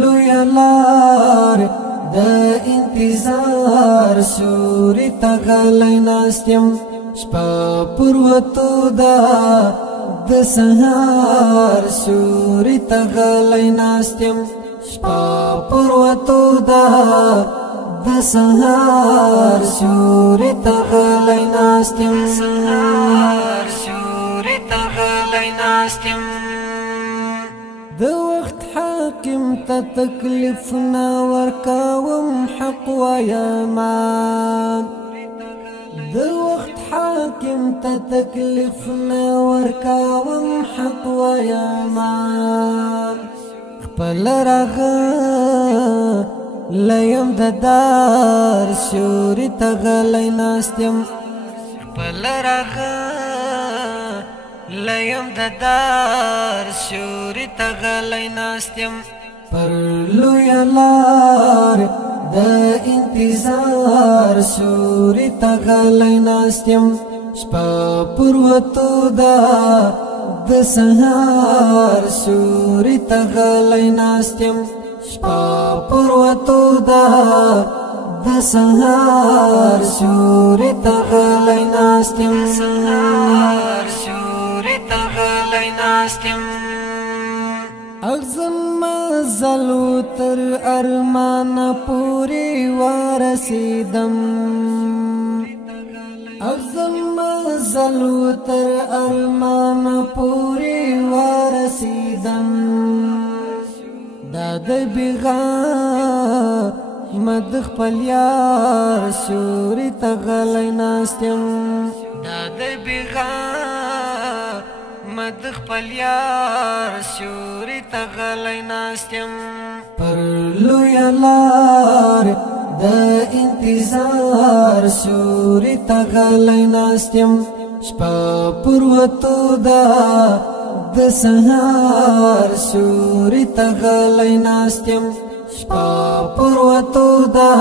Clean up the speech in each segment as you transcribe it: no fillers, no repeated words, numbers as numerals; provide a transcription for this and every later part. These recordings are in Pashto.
لوی لار د انتظار سوري تغلی ناستیم شپه پروتو دا د سهار سوري تغلی ناستیم شپه پروتو دا د سهار سوري تغلی ناستیم سهار سوري تغلی ناستیم د وخت حاکم ته تکلیف نه ورکوم حق ویما د وخت حاکم ته تکلیف نه ورکوم حق ویما خپل راغه لیم د دار سوري تغلی ناستیم خپل راغه لیم د دار سوري تغلی ناستیم پر لوی لار د انتظار سوري تغلی ناستیم شپه پروتو دا د سهار سوري تغلی ناستیم شپه پروتو دا د سهار سوري تغلی ناستیم سهار سوري تغلی ناستیم اغزم مزلو تر ارمان پوری ورسیدم اغزم مزلو تر ارمان پوری ورسیدم داد بیغا مد خپل یار سوري تغلی ناستیم داد بیغا مد خپل یار سوري تغلی ناستیم پر لوی لار د انتظار سوري تغلی ناستیم شپه پروتو دا د سهار سوري تغلی ناستیم شپه پروتو دا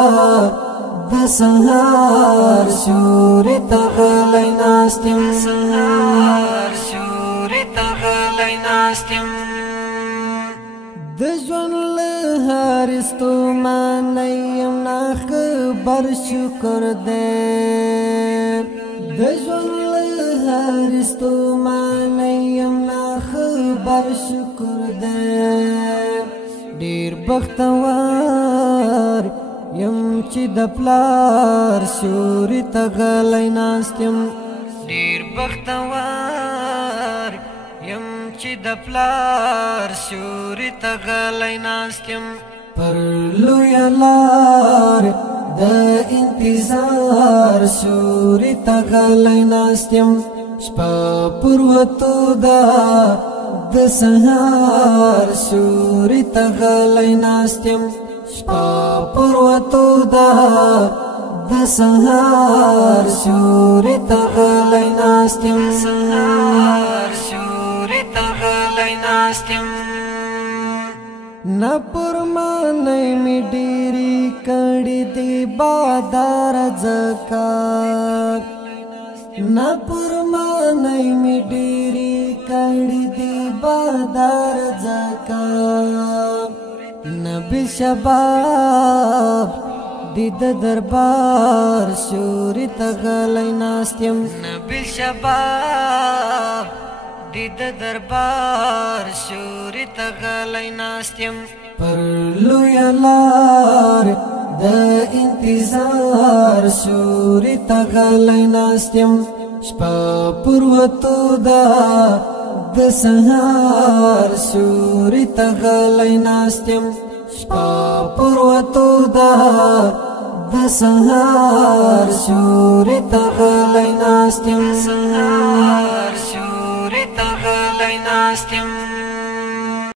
د سهار سوري تغلی ناستیم سهار سوري تغلی ناستیم د ژوند له هر ستومانۍ یم ناخبر شکر دی د ژوند له هر ستومانۍ یم ناخبر شکر دی ډېر بختور یم چې د پلار سوري تغلی ناستیم ډېر بختور یم چې د پلار سوري تغلی ناستیم پر لوی لار د انتظار سوري تغلی ناستیم شپه پروتو دا د سهار سوري تغلی ناستیم شپه پروتو دا د سهار سوري تغلی ناستیم سهار سوري تغلی ناستیم نا پرمانۍ می ډېرې کړې دي بادار ځکه نا پرمانۍ می ډېرې کړې دي بادار ځکه نبی شباب دی د دربار سوري تغلی ناستیم نبی شباب دی د دربار سوري تغلی ناستیم پر لوی لار د انتظار سوري تغلی ناستیم شپه پروتو دا د سهار سوري تغلی ناستیم شپه پروتو دا د سهار سوري تغلی ناستیم سهار سوري تغلی ناستیم